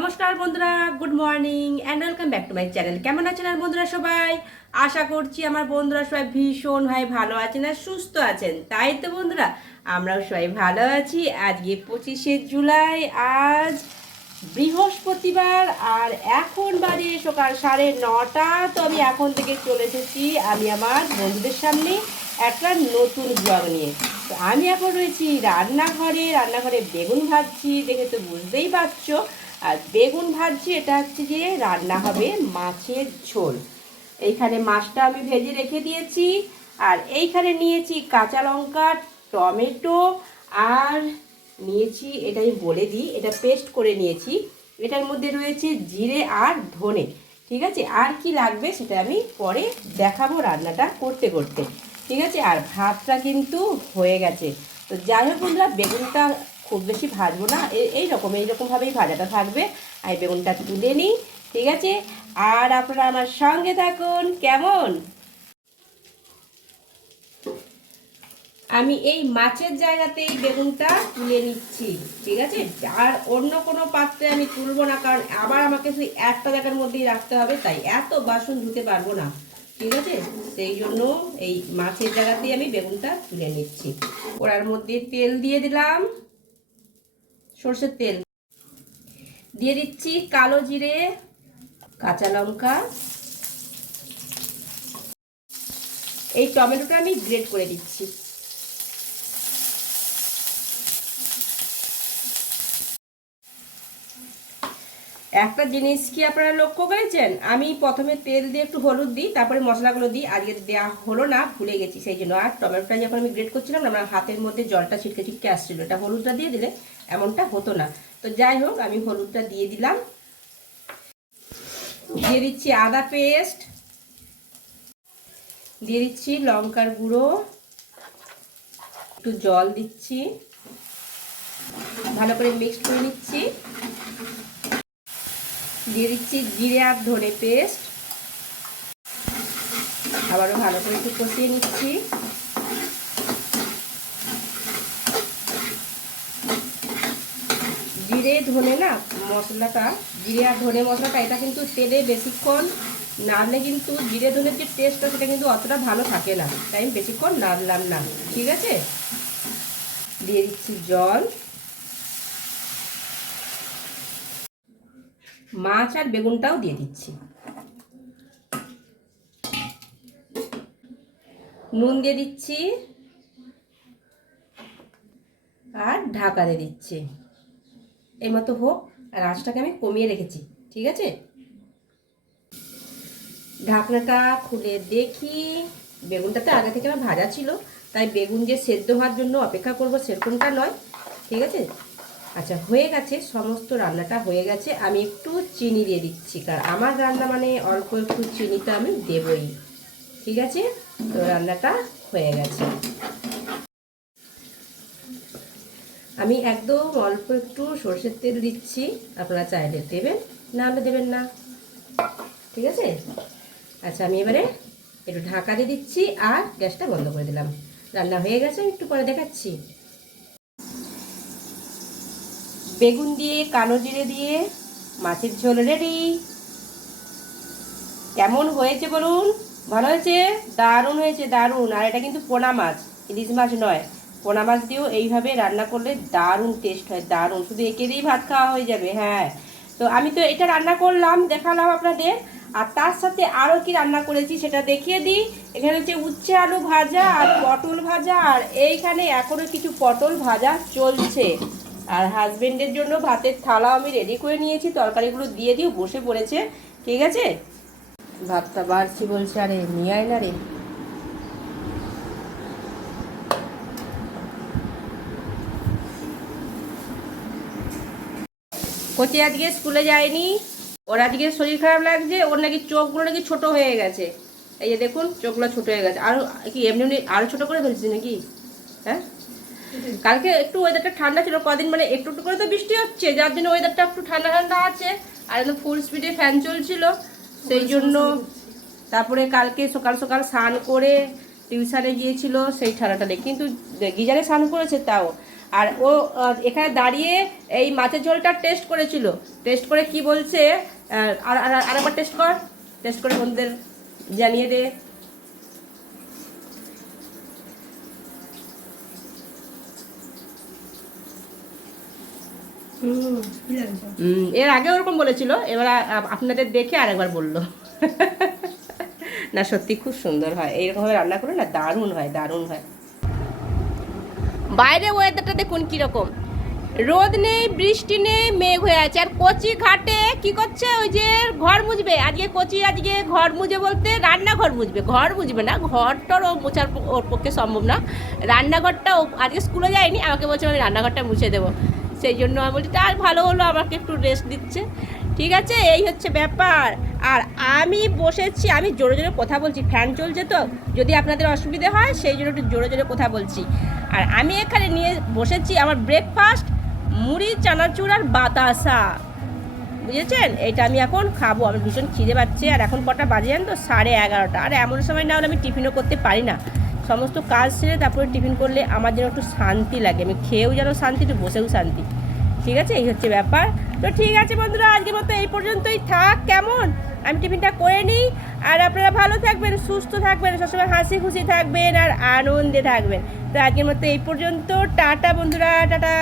নমস্কার বন্ধুরা good morning and welcome back to my channel কেমন আছেন আর বন্ধুরা সবাই? আশা করছি আমার বন্ধুরা সবাই ভীষণ ভাই ভালো আছেন আর সুস্থ আছেন। তাই তো বন্ধুরা, আমরাও সবাই ভালো আছি। আজকে পঁচিশে জুলাই, আজ বৃহস্পতিবার আর এখন বাজে সকাল সাড়ে নটা। তো আমি এখন থেকে চলে এসেছি আমি আমার বন্ধুদের সামনে একটা নতুন ব্লগ নিয়ে। তো আমি এখন রয়েছি রান্নাঘরে রান্নাঘরে বেগুন ভাজছি, দেখে তো বুঝতেই পারছ। আর বেগুন ভাজছি, এটা হচ্ছে যে রান্না হবে মাছের ঝোল। এইখানে মাছটা আমি ভেজে রেখে দিয়েছি, আর এইখানে নিয়েছি কাঁচা লঙ্কা, টমেটো, আর নিয়েছি, এটা আমি বলে দিই, এটা পেস্ট করে নিয়েছি। এটার মধ্যে রয়েছে জিরে আর ধনে, ঠিক আছে? আর কি লাগবে সেটা আমি পরে দেখাবো রান্নাটা করতে করতে, ঠিক আছে? আর ভাতটা কিন্তু হয়ে গেছে। তো যাই হোক বন্ধুরা, বেগুনটা খুব বেশি ভাজবো না। এই রকম এইরকমভাবেই ভাজাটা থাকবে। আর বেগুনটা তুলে নিই, ঠিক আছে? আর আপনারা আমার সঙ্গে থাকুন, কেমন? আমি এই মাছের জায়গাতেই বেগুনটা তুলে নিচ্ছি, ঠিক আছে? আর অন্য কোনো পাত্রে আমি তুলবো না, কারণ আবার আমাকে সেই একটা জায়গার মধ্যেই রাখতে হবে, তাই এত বাসন ধুতে পারব না, ঠিক আছে? সেই জন্য এই মাছের জায়গাতেই আমি বেগুনটা তুলে নিচ্ছি। ওরার মধ্যে তেল দিয়ে দিলাম। সর্ষের তেল। দিয়ে দিচ্ছি কালো জিরে কাঁচা লঙ্কা। এই টমেটোটা আমি গ্রেট করে দিচ্ছি। একটা জিনিস কি আপনারা লক্ষ্য করেছেন? আমি প্রথমে তেল দিয়ে একটু হলুদ দিই, তারপরে মশলাগুলো দিই আজকে দেওয়া হলো না, ভুলে গেছি সেই জন্য। আর টমেটোটা যখন আমি গ্রেট করছিলাম, আমার হাতের মধ্যে জলটা ছিটকে ছিটকে আসছিল। এটা হলুদটা দিয়ে দিলে এমনটা হতো না। তো যাই হোক, আমি হলুদটা দিয়ে দিলাম। দিয়ে দিচ্ছি আদা পেস্ট। দিয়ে দিচ্ছি লঙ্কার গুঁড়ো। একটু জল দিচ্ছি। ভালো করে মিক্সড করে নিচ্ছি। দিয়ে দিচ্ছি জিরে আর ধনে পেস্ট। আবারও ভালো করে একটু কষিয়ে নিচ্ছি। জিরে, ধনে না, মশলাটা, জিরে আর ধনে মশলাটা, এটা কিন্তু তেলে বেশিক্ষণ নাড়লে কিন্তু জিরে, ধনের যে টেস্টটা সেটা কিন্তু অতটা ভালো থাকে না। তাই আমি বেশিক্ষণ নাড়লাম না। ঠিক আছে? দিয়ে দিচ্ছি জল। মাছ আর বেগুনটাও দিয়ে দিচ্ছি। নুন দিয়ে দিচ্ছি আর ঢাকা দিয়ে দিচ্ছি। এই মতো হোক, আর আঁচটাকে আমি কমিয়ে রেখেছি, ঠিক আছে? ঢাকনাটা খুলে দেখি বেগুনটা তো আগে থেকে আমার ভাজা ছিল, তাই বেগুন যে সেদ্ধ হওয়ার জন্য অপেক্ষা করব সেরকমটা নয়, ঠিক আছে? আচ্ছা হয়ে গেছে, সমস্ত রান্নাটা হয়ে গেছে। আমি একটু চিনি দিয়ে দিচ্ছি, কারণ আমার রান্না মানে অল্প একটু চিনি তো আমি দেবই। ঠিক আছে? তো রান্নাটা হয়ে গেছে। আমি একদম অল্প একটু সর্ষের তেল দিচ্ছি, আপনারা চাইলে দেবেন, না হলে দেবেন না। ঠিক আছে? আচ্ছা আমি এবারে একটু ঢাকা দিয়ে দিচ্ছি আর গ্যাসটা বন্ধ করে দিলাম। রান্না হয়ে গেছে, আমি একটু পরে দেখাচ্ছি। বেগুন দিয়ে, কালো জিরে দিয়ে, মাছের ঝোল রেডি কেমন হয়েছে বলুন? ভালো হয়েছে? দারুণ হয়েছে, দারুণ। আর এটা কিন্তু পোনা মাছ, ইলিশ মাছ নয়। পোনা মাছ দিয়েও এইভাবে রান্না করলে দারুণ টেস্ট হয়, দারুণ। শুধু একে দিয়েই ভাত খাওয়া হয়ে যাবে হ্যাঁ। তো আমি তো এটা রান্না করলাম, দেখালাম আপনাদের। আর তার সাথে আরও কি রান্না করেছি সেটা দেখিয়ে দিই। এখানে হচ্ছে উচ্ছে আলু ভাজা আর পটল ভাজা, আর এইখানে এখনও কিছু পটল ভাজা চলছে। আর হাজবেন্ডের জন্য ভাতের থালা আমি রেডি করে নিয়েছি, তরকারিগুলো দিয়ে দিয়ে বসে পড়েছে, ঠিক আছে? ভাতটা বাড়ছি বলছে, আরে নিয়ে আয় না রে। কোচে আজকে স্কুলে যায়নি, ওর আজকে শরীর খারাপ লাগছে, ওর নাকি চোখগুলো নাকি ছোট হয়ে গেছে। এই যে দেখুন, চোখগুলো ছোট হয়ে গেছে। আর কি, এমনি এমনি আরও ছোট করে ফেলছিস নাকি? হ্যাঁ? কালকে একটু ওয়েদারটা ঠান্ডা ছিল, কদিন মানে একটু একটু করে তো বৃষ্টি হচ্ছে, যার জন্য ওয়েদারটা একটু ঠান্ডা ঠান্ডা আছে। আর একদম ফুল স্পিডে ফ্যান চলছিল, সেই জন্য তারপরে কালকে সকাল সকাল স্নান করে টিউশনে গিয়েছিল, সেই ঠান্ডাটা নেই। কিন্তু গিজারে স্নান করেছে তাও। আর ও এখানে দাঁড়িয়ে এই মাছের ঝোলটা টেস্ট করেছিল। টেস্ট করে কি বলছে আর, আর- আরেকবার টেস্ট কর। টেস্ট করে বন্ধুদের জানিয়ে দে হুম কি লাগছে হুম, এর আগে ওরকম বলেছিল, এবার আপনাদের দেখে আরেকবার বলল। না, সত্যি খুব সুন্দর হয়, এইরকমভাবে রান্না করে না দারুণ হয় দারুণ হয়। বাইরে ওয়েদারটা দেখুন কীরকম। রোদ নেই, বৃষ্টি নেই, মেঘ হয়ে আছে। আর কচি ঘাটে কি করছে? ওই যে ঘর মুছবে আজকে কচি, আজকে ঘর মুজে বলতে রান্নাঘর মুছবে ঘর মুছবে না, ঘরটার ও মোছার ওর পক্ষে সম্ভব না। রান্নাঘরটা আজকে স্কুলে যায়নি, আমাকে বলছে আমি রান্নাঘরটা মুছে দেবো। সেই জন্য আমি বলছি, তার ভালো হলো, আমাকে একটু রেস্ট দিচ্ছে। ঠিক আছে, এই হচ্ছে ব্যাপার। আর আমি বসেছি, আমি জোরে জোরে কথা বলছি ফ্যান চলছে তো, যদি আপনাদের অসুবিধে হয়, সেই জন্য একটু জোরে জোরে কথা বলছি। আর আমি এখানে নিয়ে বসেছি আমার ব্রেকফাস্ট মুড়ি, চানাচুর আর বাতাসা। বুঝেছেন? এটা আমি এখন খাব আমি ভীষণ খিদে পাচ্ছে, আর এখন কটা বাজে জানেন তো? সাড়ে এগারোটা। আর এমন সময় না হলে আমি টিফিনও করতে পারি না। সমস্ত কাজ সেরে তারপরে টিফিন করলে আমার যেন একটু শান্তি লাগে। আমি খেয়েও যেন শান্তি, একটু বসেও শান্তি। ঠিক আছে? এই হচ্ছে ব্যাপার। তো ঠিক আছে বন্ধুরা, আজকের মতো এই পর্যন্তই থাক। কেমন? আমি টিফিনটা করে নিই। আর আপনারা ভালো থাকবেন, সুস্থ থাকবেন, সবসময় হাসি খুশি থাকবেন আর আনন্দে থাকবেন। তো আজকের মতো এই পর্যন্ত। টাটা বন্ধুরা, টাটা।